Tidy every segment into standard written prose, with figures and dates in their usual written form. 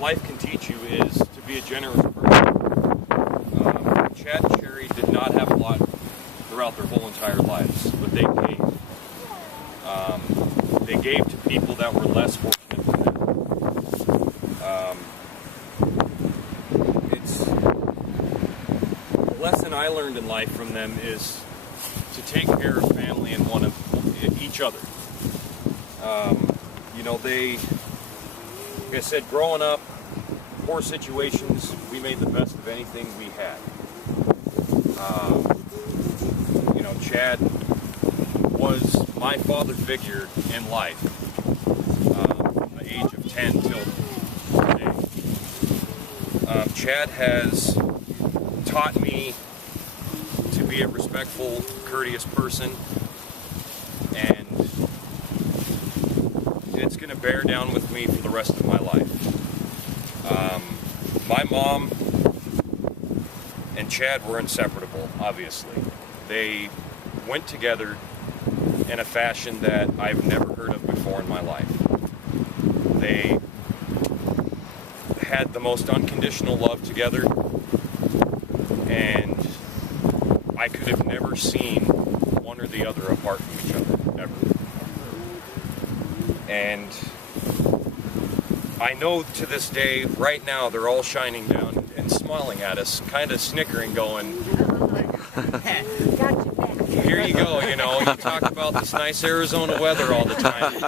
life can teach you is to be a generous person. Chad and Cheri did not have a lot throughout their whole entire lives, but they gave. They gave to people that were less fortunate than them. The lesson I learned in life from them is to take care of family and each other. You know, like I said, growing up, poor situations, we made the best of anything we had. You know, Chad was my father figure in life, from the age of 10 till today. Chad has taught me to be a respectful, courteous person, and it's going to bear down with me for the rest of my life. My mom and Chad were inseparable, obviously. They went together in a fashion that I've never heard of before in my life. They had the most unconditional love together, and I could have never seen one or the other apart from each other, ever. And I know to this day, right now, they're all shining down and smiling at us, kind of snickering, going, here you go, you know, you talk about this nice Arizona weather all the time.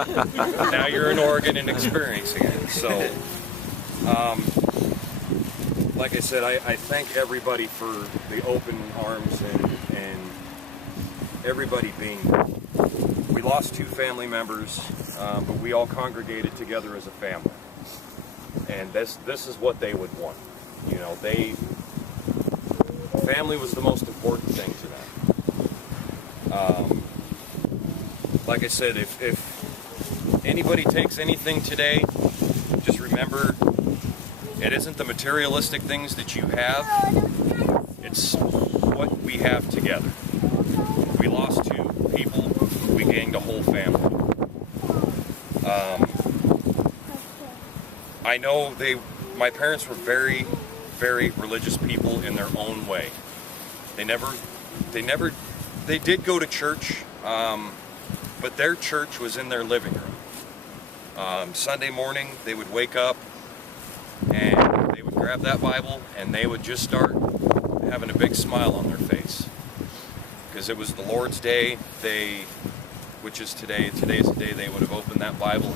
Now you're in Oregon and experiencing it. So, like I said, I thank everybody for the open arms and everybody being there. We lost 2 family members, but we all congregated together as a family. And this is what they would want. You know, family was the most important thing to them. Like I said, if anybody takes anything today, just remember, it isn't the materialistic things that you have, it's what we have together. We lost 2 people, we gained a whole family. I know my parents were very, very religious people in their own way. They did go to church, but their church was in their living room. Sunday morning, they would wake up and they would grab that Bible and they would just start having a big smile on their face. Because it was the Lord's Day, which is today. Today's the day they would have opened that Bible.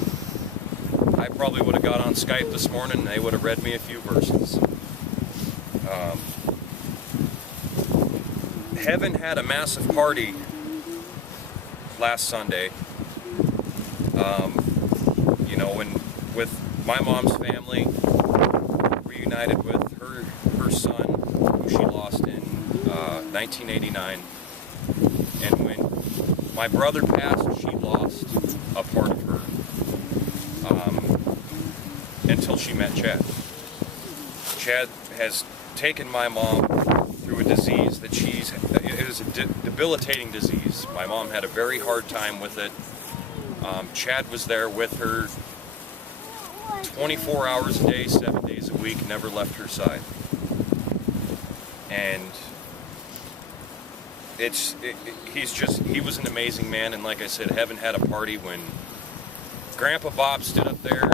I probably would have got on Skype this morning and they would have read me a few verses. Heaven had a massive party last Sunday. You know, with my mom's family reunited with her son, who she lost in 1989. And when my brother passed, she lost a part of her. Until she met Chad. Chad has taken my mom through a disease that it was a debilitating disease. My mom had a very hard time with it. Chad was there with her 24 hours a day, 7 days a week, never left her side. And he was an amazing man, and like I said, heaven had a party when Grandpa Bob stood up there,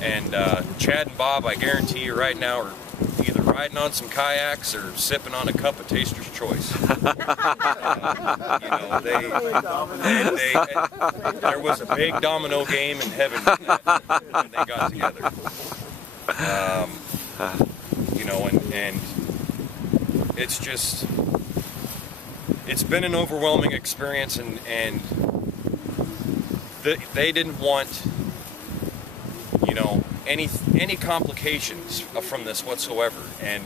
and Chad and Bob, I guarantee you right now, are either riding on some kayaks or sipping on a cup of Taster's Choice. You know, there was a big domino game in heaven when they got together. You know, and it's been an overwhelming experience, and they didn't want, you know, any complications from this whatsoever. And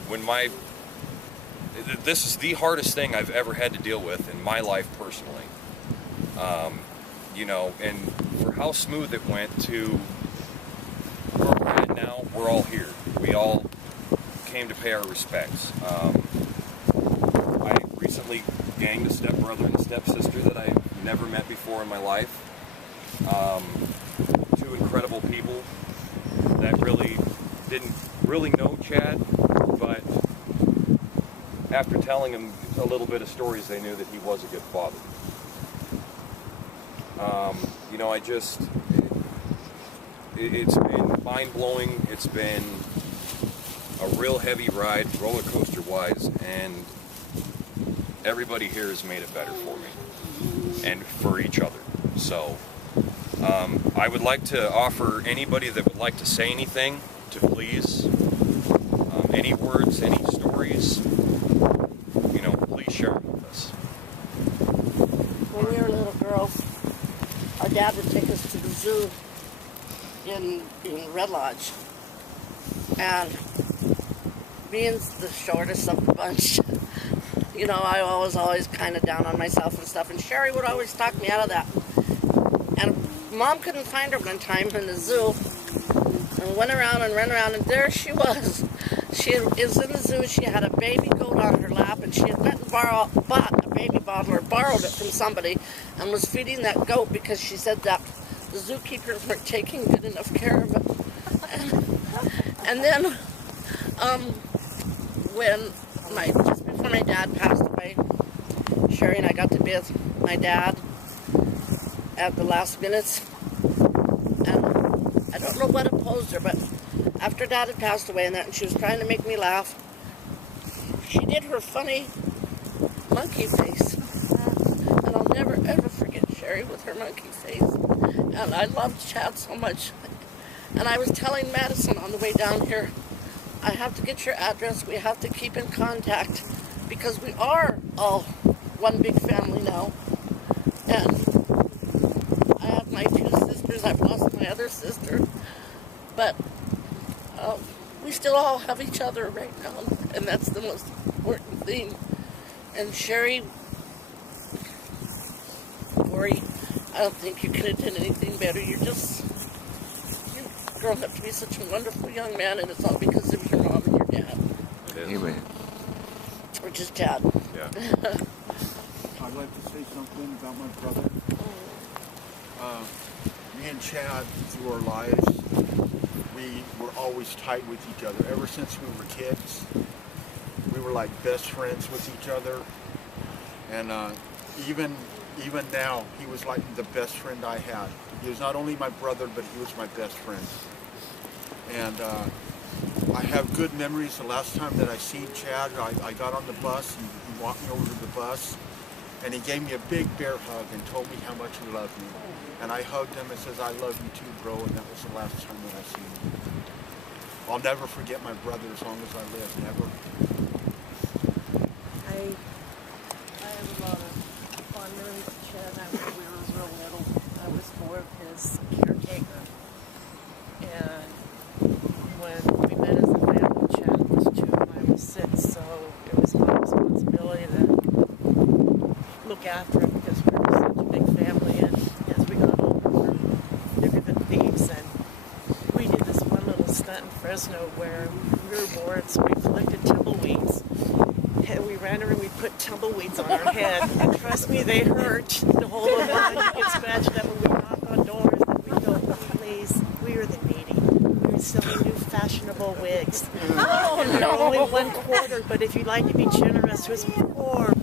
this is the hardest thing I've ever had to deal with in my life personally. You know, and for how smooth it went to where we're at now, we're all here. We all came to pay our respects. I recently ganged a stepbrother and a stepsister that I never met before in my life. 2 incredible people that really didn't really know Chad, but after telling him a little bit of stories, they knew that he was a good father. You know, it's been mind-blowing. It's been a real heavy ride, roller coaster wise, and everybody here has made it better for me and for each other. So I would like to offer anybody that would like to say anything to please, any words, any stories, you know, please share them with us. When we were little girls, our dad would take us to the zoo in Red Lodge, and being the shortest of the bunch, you know, I was always kind of down on myself and stuff, and Cheri would always talk me out of that. And Mom couldn't find her one time in the zoo, and went around and ran around, and there she was. She is in the zoo. She had a baby goat on her lap, and she had went and bought a baby bottle, or borrowed it from somebody, and was feeding that goat because she said that the zookeepers weren't taking good enough care of it. And then, just before my dad passed away, Cheri and I got to be with my dad at the last minutes, and I don't know what opposed her, but after Dad had passed away and that, and she was trying to make me laugh, she did her funny monkey face, and I'll never ever forget Cheri with her monkey face. And I loved Chad so much, and I was telling Madison on the way down here, I have to get your address, we have to keep in contact, because we are all one big family now. And I have my two sisters, I've lost my other sister, but we still all have each other right now, and that's the most important thing. And Cheri, Corey, I don't think you could have done anything better. You've grown up to be such a wonderful young man, and it's all because of your mom and your dad. Amen. Or just Dad. Yeah. I'd like to say something about my brother. Me and Chad, through our lives, we were always tight with each other. Ever since we were kids, we were like best friends with each other. And even now, he was like the best friend I had. He was not only my brother, but he was my best friend. And I have good memories. The last time that I seen Chad, I got on the bus, and he walked me over to the bus, and he gave me a big bear hug and told me how much he loved me. And I hugged him and says, I love you too, bro, and that was the last time that I seen him. I'll never forget my brother as long as I live, never. I have a lot of fond memories of Chad. When we were real little, I was more of his caretaker. And when we met as a family, Chad was 2 and I was 6, so it was my responsibility to look after him because we were such a big family. And as we got older, we were bigger than thieves. And we did this one little stunt in Fresno where we were bored, so we collected tumbleweeds. And we ran around and we put tumbleweeds on our head. And trust me, they hurt to hold them on. You get scratched up when we knock on doors. And we go, please, we were the needy. We were selling new fashionable wigs. Oh, and they're only $1.25, but if you'd like to be generous to us poor,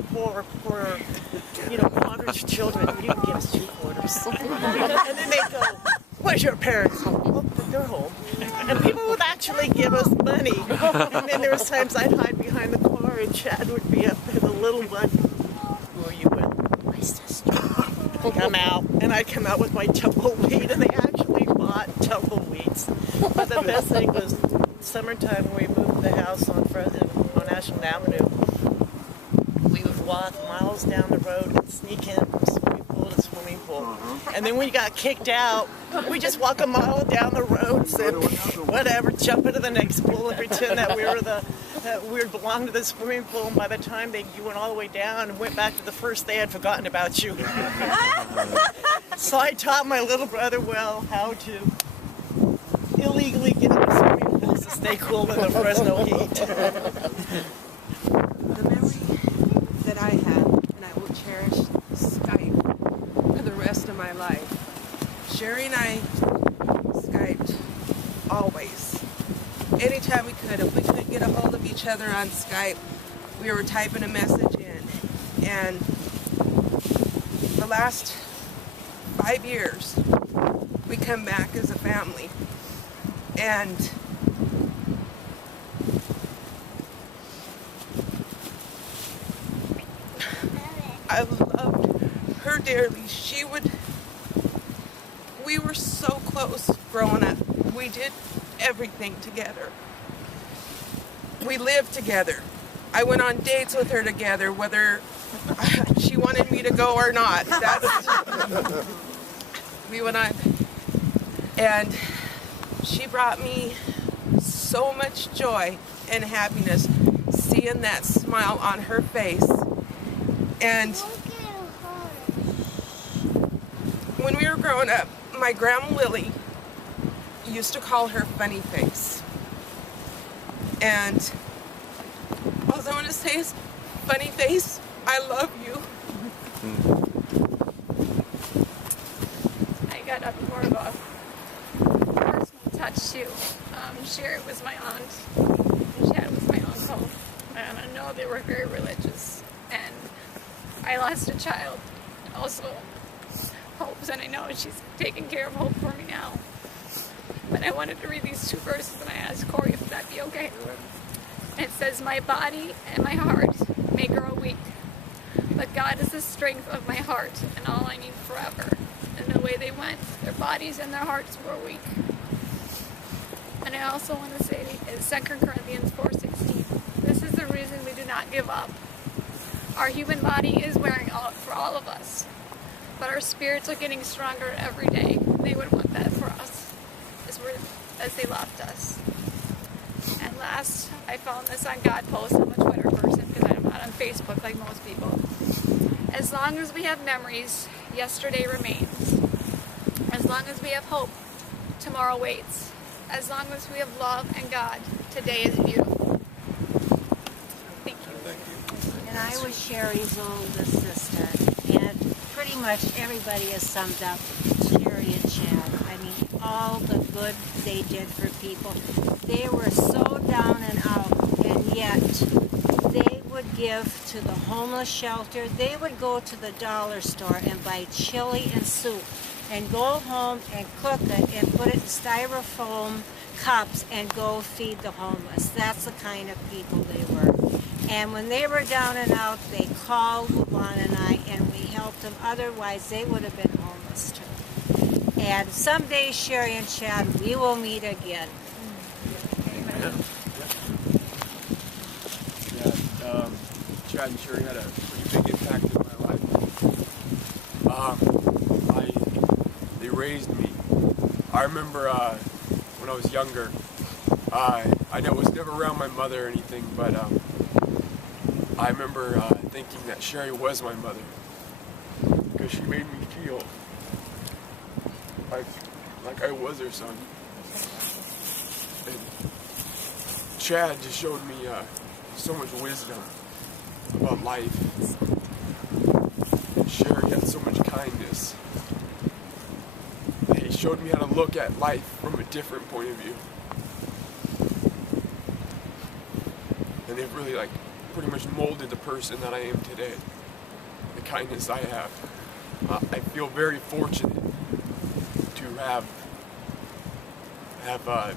impoverished children, you can give us $2. And then they go, where's your parents? Oh, they're home. And people would actually give us money. And then there was times I'd hide behind the car and Chad would be up there, the little one. Who are you with? My sister. Come out. And I'd come out with my tumbleweed, and they actually bought tumbleweeds. But the best thing was summertime when we moved the house on National Avenue. We would walk miles down the road and sneak in from swimming pool to swimming pool. And then when we got kicked out, we just walk a mile down the road and said, whatever, jump into the next pool and pretend that we belonged to the swimming pool. And by the time you went all the way down and went back to the first, they had forgotten about you. So I taught my little brother well how to illegally get into swimming pools to stay cool in the Fresno heat. The memory that I have, and I will cherish Skype for the rest of my life. Cheri and I Skyped always. anytime we could. If we couldn't get a hold of each other on Skype, we were typing a message in. And the last 5 years, we come back as a family. And I loved her dearly. We were so close growing up. We did everything together. We lived together. I went on dates with her together, whether she wanted me to go or not. We went on, and she brought me so much joy and happiness seeing that smile on her face. And when we were growing up, my grandma Lily used to call her Funny Face. And all I want to say is, Funny Face, I love you. I got up more of a personal touch too. Cheri was my aunt, and Chad was my uncle, and I know they were very religious. And I lost a child, also Hope's, and I know she's taking care of Hope for me now. But I wanted to read these 2 verses, and I asked Corey if that'd be okay. And it says, "My body and my heart may grow weak, but God is the strength of my heart and all I need forever." And the way they went, their bodies and their hearts were weak. And I also want to say in 2 Corinthians 4:16, this is the reason we do not give up. Our human body is wearing out for all of us, but our spirits are getting stronger every day. They would want that for us as they loved us. And last, I found this on God Post. I'm a Twitter person because I'm not on Facebook like most people. As long as we have memories, yesterday remains. As long as we have hope, tomorrow waits. As long as we have love and God, today is beautiful. Thank you. Thank you. And I was Cheri's oldest sister, and pretty much everybody has summed up Cheri and Chad. I mean, all the good they did for people. They were so down and out, and yet they would give to the homeless shelter. They would go to the dollar store and buy chili and soup and go home and cook it and put it in styrofoam cups and go feed the homeless. That's the kind of people they were. And when they were down and out, they called Luan and I, and we helped them. Otherwise, they would have been homeless too. And someday, Cheri and Chad, we will meet again. Chad and Cheri had a pretty big impact in my life. They raised me. I remember when I was younger, I was never around my mother or anything, but I remember thinking that Cheri was my mother because she made me feel like I was her son. And Chad just showed me so much wisdom about life. And Cheri had so much kindness. He showed me how to look at life from a different point of view. And they've really pretty much molded the person that I am today. The kindness I have. I feel very fortunate to have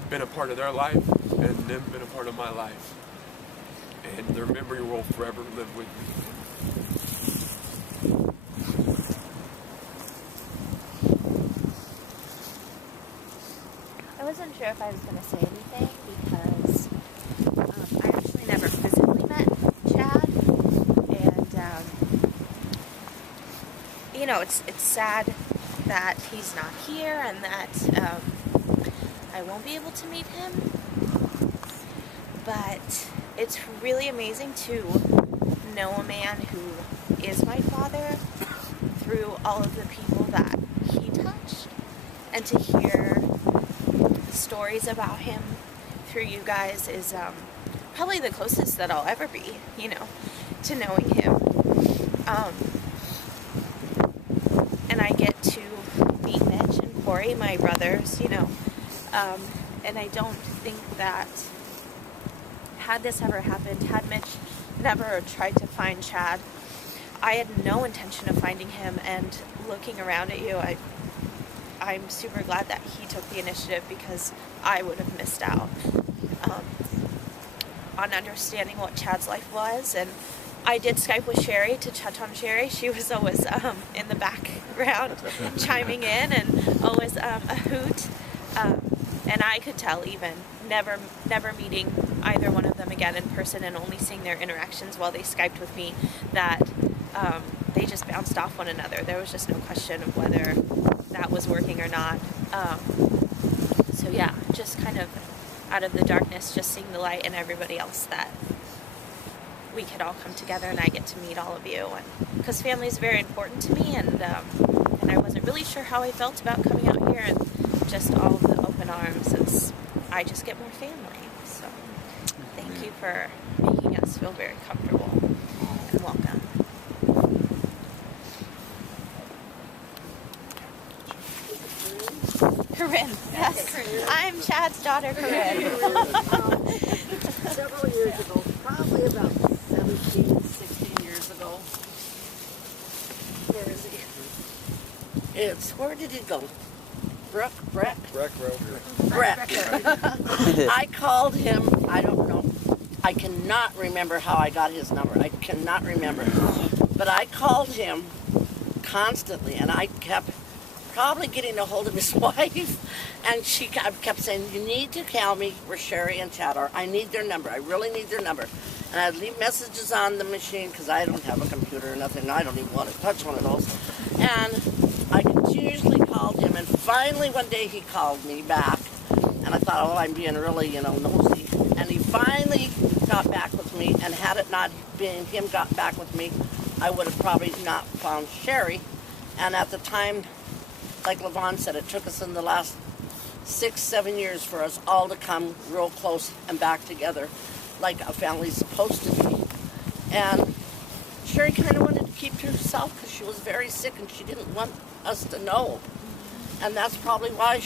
been a part of their life and them been a part of my life. And their memory will forever live with me. I wasn't sure if I was going to say anything because I actually never physically met Chad, and you know, it's sad that he's not here and that I won't be able to meet him, but it's really amazing to know a man who is my father through all of the people that he touched, and to hear stories about him through you guys is probably the closest that I'll ever be, you know, to knowing him. And I get to meet Mitch and Corey, my brothers, you know, And I don't think that had this ever happened, had Mitch never tried to find Chad, I had no intention of finding him. And looking around at you, I'm super glad that he took the initiative, because I would have missed out on understanding what Chad's life was. And I did Skype with Cheri to chat on Cheri. She was always in the background chiming in, and always a hoot. And I could tell, even never meeting either one of them again in person and only seeing their interactions while they Skyped with me, that they just bounced off one another. There was just no question of whether that was working or not. So yeah, just kind of out of the darkness, just seeing the light in everybody else, that we could all come together and I get to meet all of you. And because family is very important to me, and I wasn't really sure how I felt about coming out here, and just all of the open arms, I just get more family. So thank you for making us feel very comfortable and welcome. Corinne, yes. I'm Chad's daughter, Corinne. Several years ago, probably about 17, 16 years ago. Where is he? Where did he go? Brett? Breck. I called him, I don't know. I cannot remember how I got his number. I cannot remember. But I called him constantly, and I kept probably getting a hold of his wife, and she kept saying, you need to tell me where Cheri and Chad are. I need their number. I really need their number. And I'd leave messages on the machine, because I don't have a computer or nothing, and I don't even want to touch one of those. And I continuously called him, and finally one day he called me back, and I thought, oh, I'm being really, nosy. And he finally got back with me, and had it not been him got back with me, I would have probably not found Cheri. And at the time, like Levon said, it took us in the last 6-7 years for us all to come real close and back together, like a family's supposed to be. And Cheri kind of wanted to keep to herself, because she was very sick and she didn't want us to know. And that's probably why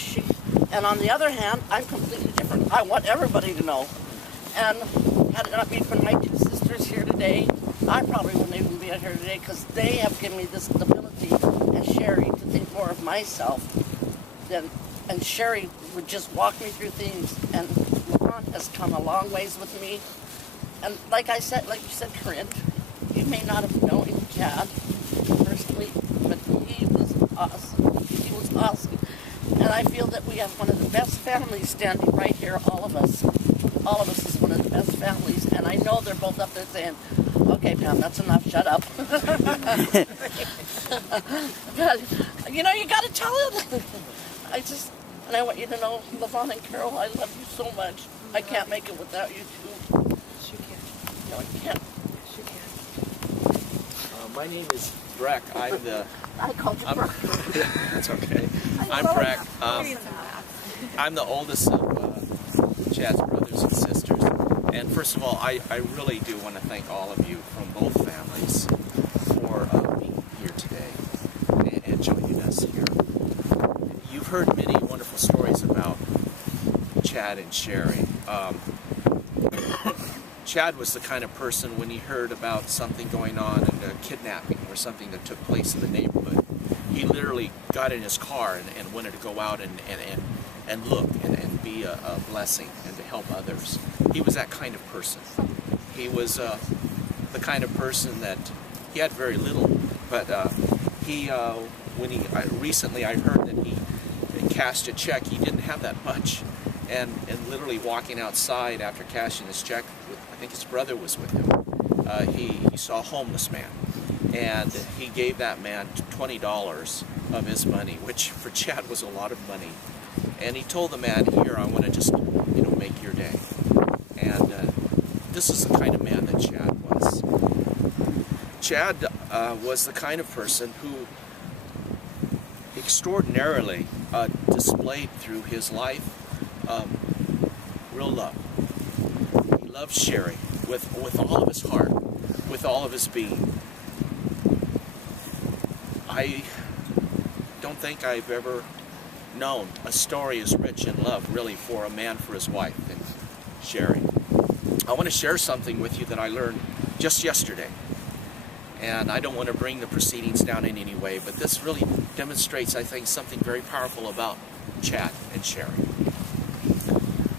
and on the other hand, I'm completely different. I want everybody to know. And had it not been for my two sisters here today, I probably wouldn't even be here today, because they have given me this stability, and Cheri, to think more of myself. And Cheri would just walk me through things, and Levon has come a long ways with me. And like you said, Corinne, you may not have known Chad personally, but he was awesome. He was awesome. And I feel that we have one of the best families standing right here, all of us. All of us is one of the best families, and I know they're both up there saying, okay, Pam, that's enough, shut up. But, you got to tell them. And I want you to know, Levon and Carol, I love you so much. I can't make it without you two. Yes, you can. No, I can't. Yes, you can. My name is Breck. I called you Breck. That's okay. I'm Breck. I'm the oldest of Chad's brothers and sisters. And first of all, I really do want to thank all of you from both families for being here today and joining us here. You've heard many wonderful stories about Chad and Cheri. Chad was the kind of person, when he heard about something going on, and a kidnapping or something that took place in the neighborhood, he literally got in his car and wanted to go out and look and be a blessing and to help others. He was that kind of person. He was the kind of person that he had very little, but recently I heard that he cashed a check. He didn't have that much, and literally walking outside after cashing his check, I think his brother was with him, he saw a homeless man, and he gave that man $20 of his money, which for Chad was a lot of money. And he told the man, here, I want to just, make your day. And this is the kind of man that Chad was. Chad was the kind of person who extraordinarily displayed through his life real love. He loved Cheri with all of his heart, with all of his being. I don't think I've ever known a story as rich in love, really, for a man for his wife and Cheri. I want to share something with you that I learned just yesterday. And I don't want to bring the proceedings down in any way, but this really demonstrates, I think, something very powerful about Chad and Cheri.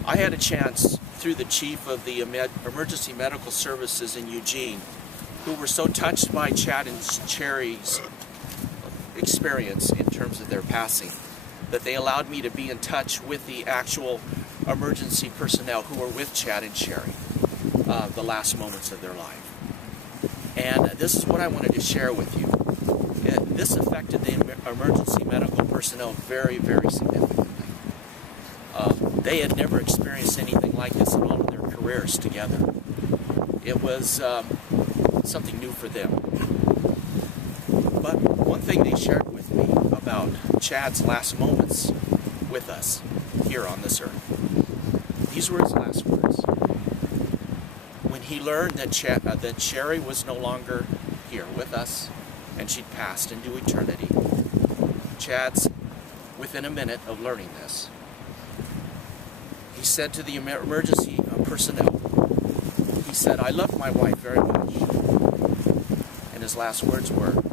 I had a chance through the chief of the emergency medical services in Eugene, who were so touched by Chad and Cheri's experience in terms of their passing, that they allowed me to be in touch with the actual emergency personnel who were with Chad and Cheri the last moments of their life. And this is what I wanted to share with you. This affected the emergency medical personnel very, very significantly. They had never experienced anything like this in all of their careers together. It was something new for them. But one thing they shared with me about Chad's last moments with us here on this earth, these were his last words. When he learned that Cheri was no longer here with us and she'd passed into eternity, Chad's within a minute of learning this, he said to the emergency personnel, he said, "I love my wife very much." And his last words were,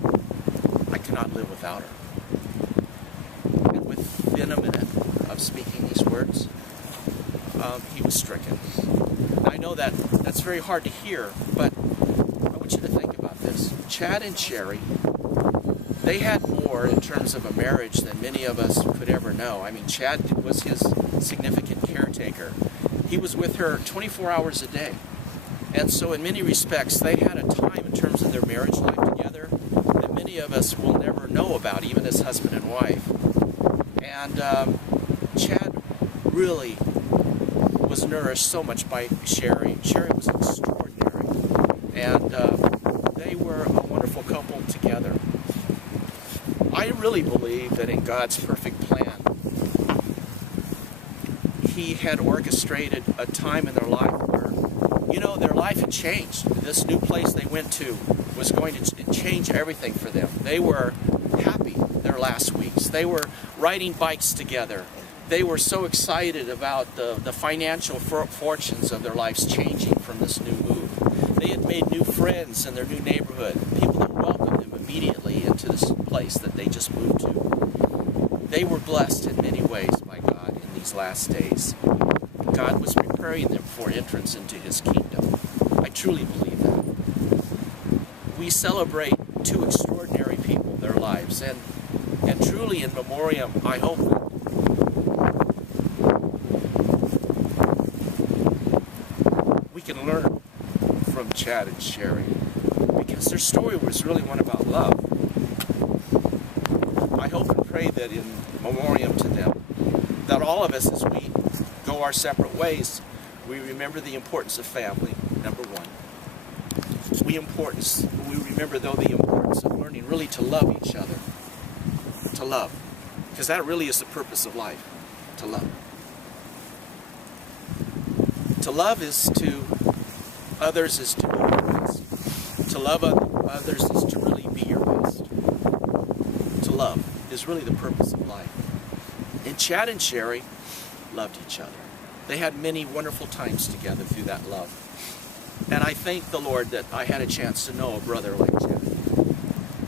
"I cannot live without her." And within a minute of speaking these words, he was stricken. Now, I know that that's very hard to hear, but I want you to think about this. Chad and Cheri, they had more in terms of a marriage than many of us could ever know. I mean, Chad was his significant caretaker. He was with her 24 hours a day. And so in many respects, they had a time in terms of their marriage life together that many of us will never know about, even as husband and wife. And Chad really was nourished so much by Cheri. Cheri was extraordinary. And they were a wonderful couple together. I really believe that in God's perfect plan, He had orchestrated a time in their life where, you know, their life had changed. This new place they went to was going to change everything for them. They were happy their last weeks. They were riding bikes together. They were so excited about the financial fortunes of their lives changing from this new move. They had made new friends in their new neighborhood, people that welcomed them immediately into this place that they just moved to. They were blessed in many ways by God in these last days. God was preparing them for entrance into His kingdom. I truly believe that. We celebrate two extraordinary people, their lives, and truly in memoriam, I hope that we can learn from Chad and Cheri, because their story was really one about love. I hope and pray that in memoriam to them, that all of us, as we go our separate ways, we remember the importance of family, number one. We remember, though, the importance of learning really to love each other. To love. Because that really is the purpose of life. To love. To love is to others is to be your best. To love others is to really be your best. To love is really the purpose of life. And Chad and Cheri loved each other. They had many wonderful times together through that love. And I thank the Lord that I had a chance to know a brother like Chad.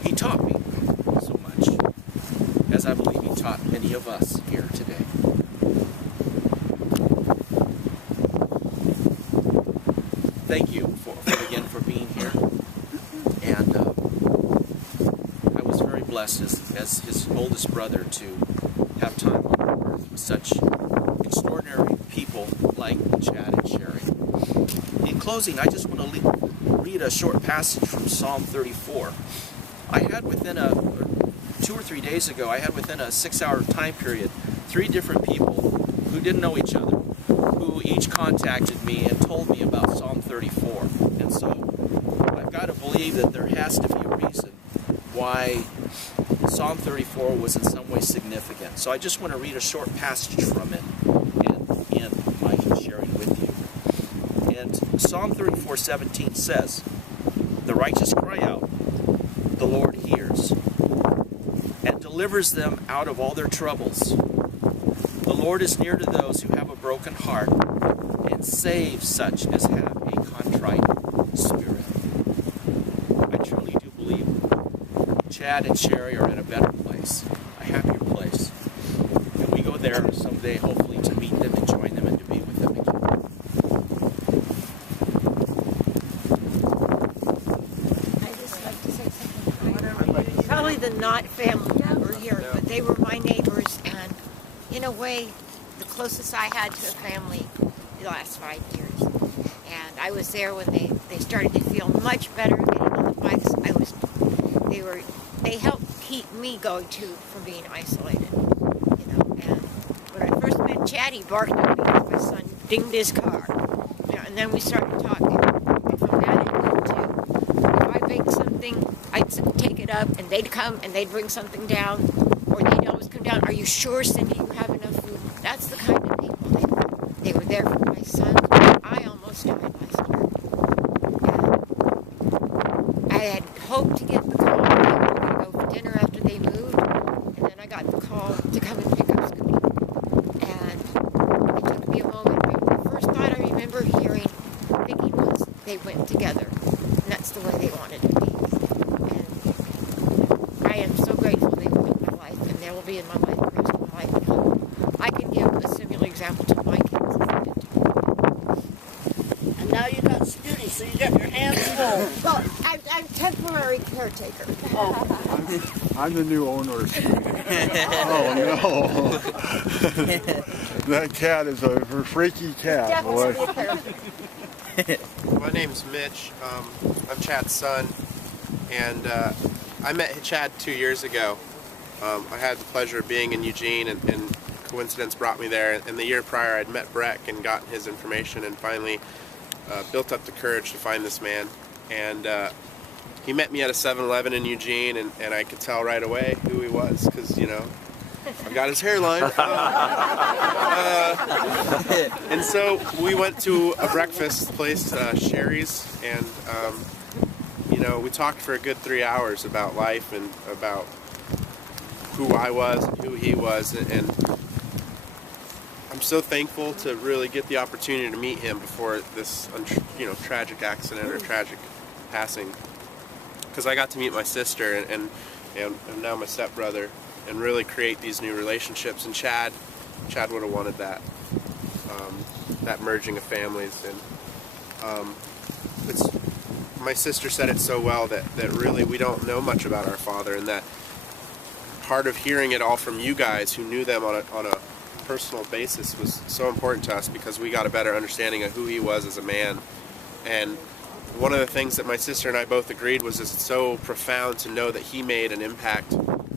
He taught me so much, as I believe he taught many of us here today. Thank you again for being here. And I was very blessed as his oldest brother to have time on earth with such extraordinary people like Chad and Cheri. In closing, I just want to read a short passage from Psalm 34. I had within 2 or 3 days ago, I had within a 6-hour time period 3 different people who didn't know each other, who each contacted me and told me about Psalm 34. And so I've got to believe that there has to be a reason why Psalm 34 was in some way significant. So I just want to read a short passage from it and my sharing with you. And Psalm 34:17 says, "The righteous cry out, the Lord hears, and delivers them out of all their troubles. The Lord is near to those who have a broken heart and saves such as have a contrite spirit. I truly do believe Chad and Cheri are in a better place, a happier place. And we go there someday, hopefully, to meet them and join them and to be with them again. I just like to say something. Probably the not family member here, but they were my neighbors, and in a way, the closest I had to a family the last 5 years. And I was there when they started to feel much better getting on the bikes. They helped keep me going too from being isolated. You know, and when I first met Chad, he barked at me because my son dinged his car. You know, and then we started talking. And from that it went to, if I baked something, I'd take it up and they'd come and they'd bring something down. Or they'd always come down, "Are you sure, Cindy, you have enough food?" That's the kind of people they were. They were there for my son. I almost died last year. And I had hoped to get the call that they were going to go for dinner after they moved. And then I got the call to come and pick up Scooby. And it took me a moment. The first thought I remember thinking was they went together. And that's the way they wanted to be. And I am so grateful they were in my life, and they will be in my life the rest of my life. I can give a similar example to my kids as I did to them. And now you got Scooty, so you got your hands full. Well, I'm temporary caretaker. I'm the new owner. Oh no! That cat is a freaky cat. Boy. My name's Mitch. I'm Chad's son, and I met Chad 2 years ago. I had the pleasure of being in Eugene, and coincidence brought me there. And the year prior, I'd met Breck and gotten his information, and finally built up the courage to find this man. And he met me at a 7-Eleven in Eugene, and I could tell right away who he was, because, you know, I've got his hairline. And so we went to a breakfast place, Cheri's, and you know, we talked for a good 3 hours about life and about who I was and who he was, and I'm so thankful to really get the opportunity to meet him before this, you know, tragic accident or tragic passing, because I got to meet my sister and now my stepbrother, and really create these new relationships. And Chad would have wanted that, that merging of families. And my sister said it so well that really we don't know much about our father, and that part of hearing it all from you guys who knew them on a personal basis was so important to us, because we got a better understanding of who he was as a man. And one of the things that my sister and I both agreed was it's so profound to know that he made an impact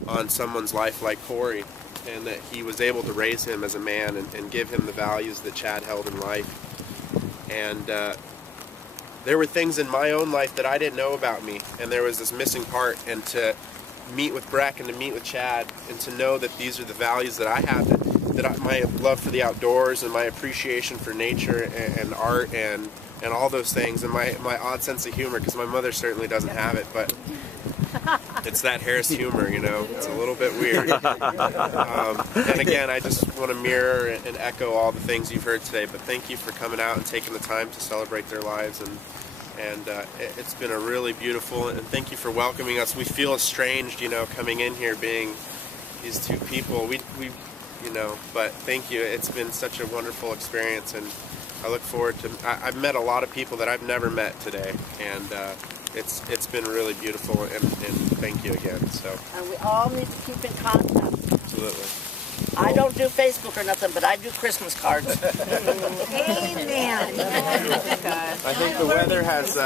on someone's life like Corey, and that he was able to raise him as a man and give him the values that Chad held in life. And there were things in my own life that I didn't know about me, and there was this missing part. And to meet with Breck and to meet with Chad and to know that these are the values that I have, that my love for the outdoors and my appreciation for nature and art and all those things, and my odd sense of humor, because my mother certainly doesn't have it, but it's that Harris humor, you know. It's a little bit weird. And again, I just want to mirror and echo all the things you've heard today, but thank you for coming out and taking the time to celebrate their lives, and it's been a really beautiful, and thank you for welcoming us. We feel estranged, you know, coming in here being these two people. We you know, but thank you. It's been such a wonderful experience, and I look forward to, I've met a lot of people that I've never met today, and it's been really beautiful, and thank you again. So. And we all need to keep in contact. Absolutely. I don't do Facebook or nothing, but I do Christmas cards. Amen. I think the weather has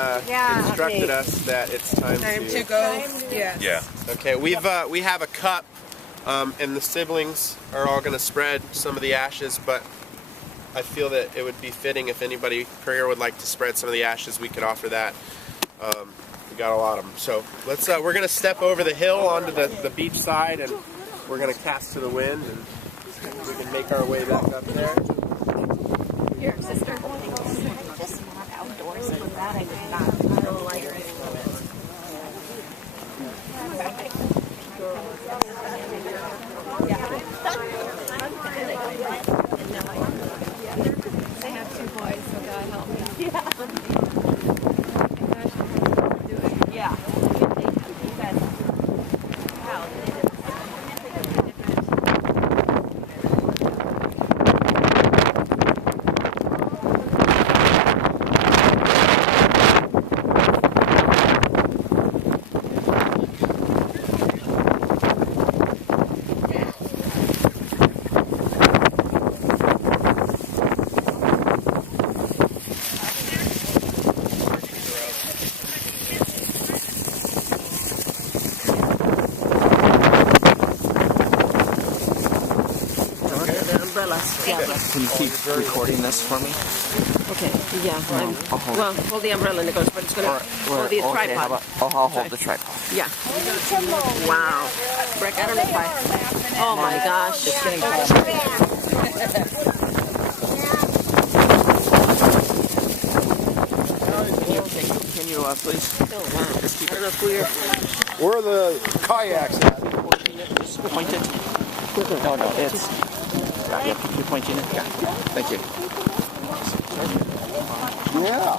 instructed us that it's time to go. Yeah. Yeah. Okay, we have a cup, and the siblings are all going to spread some of the ashes, but I feel that it would be fitting if anybody here would like to spread some of the ashes, we could offer that. We got a lot of them. So let's. We're going to step over the hill onto the beach side, and we're going to cast to the wind, and we can make our way back up there. Here, sister. Just not outdoors, and that I did not. I don't like it. God help me. Yeah. You guys. Wow. Can you keep recording this for me? Okay, yeah. I'll hold Well, hold the umbrella and it goes, but it's going to hold the okay, tripod. I'll hold the tripod. Yeah. Wow. Rick, I don't know if I... Oh my gosh. It's getting Can you please? Oh, wow. Just keep I don't know if we're... Where are the kayaks at? Just point it. No, it's... Yeah, keep pointing it. Yeah. Thank you. Yeah.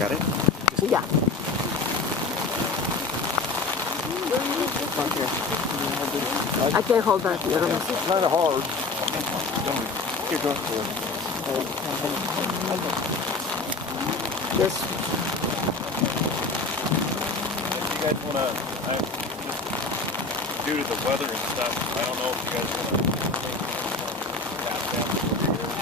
Got it? Yeah. I can't hold that. You know. It's kind of hard. Here, go. Just... If you guys want to, just due to the weather and stuff, I don't know if you guys want to pass down over here.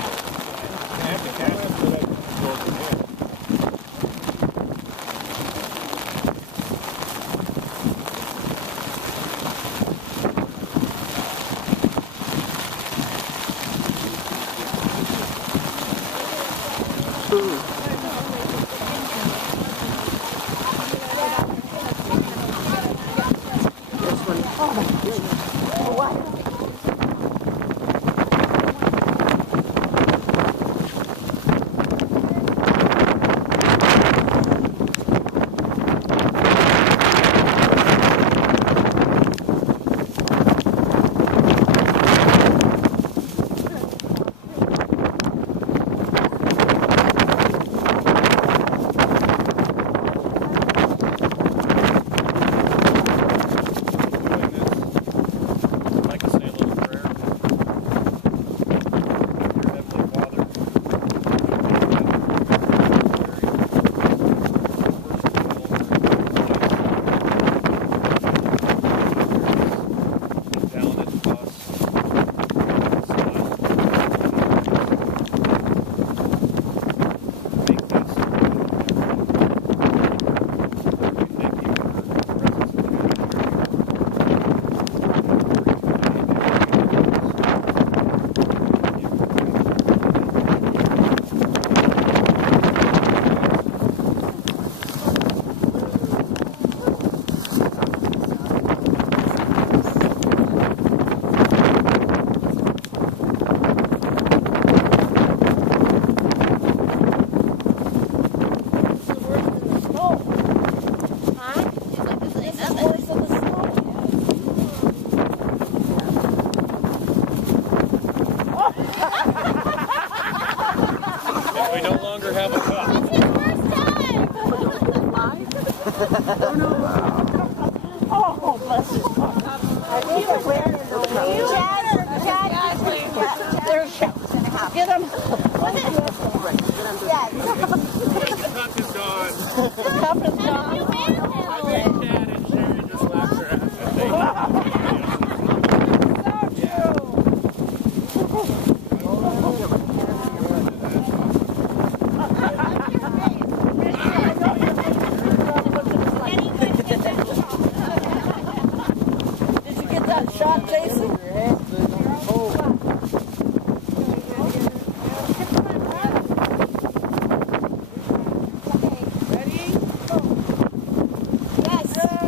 Yes.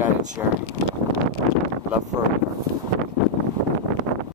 Chad and Cheri. Love forever.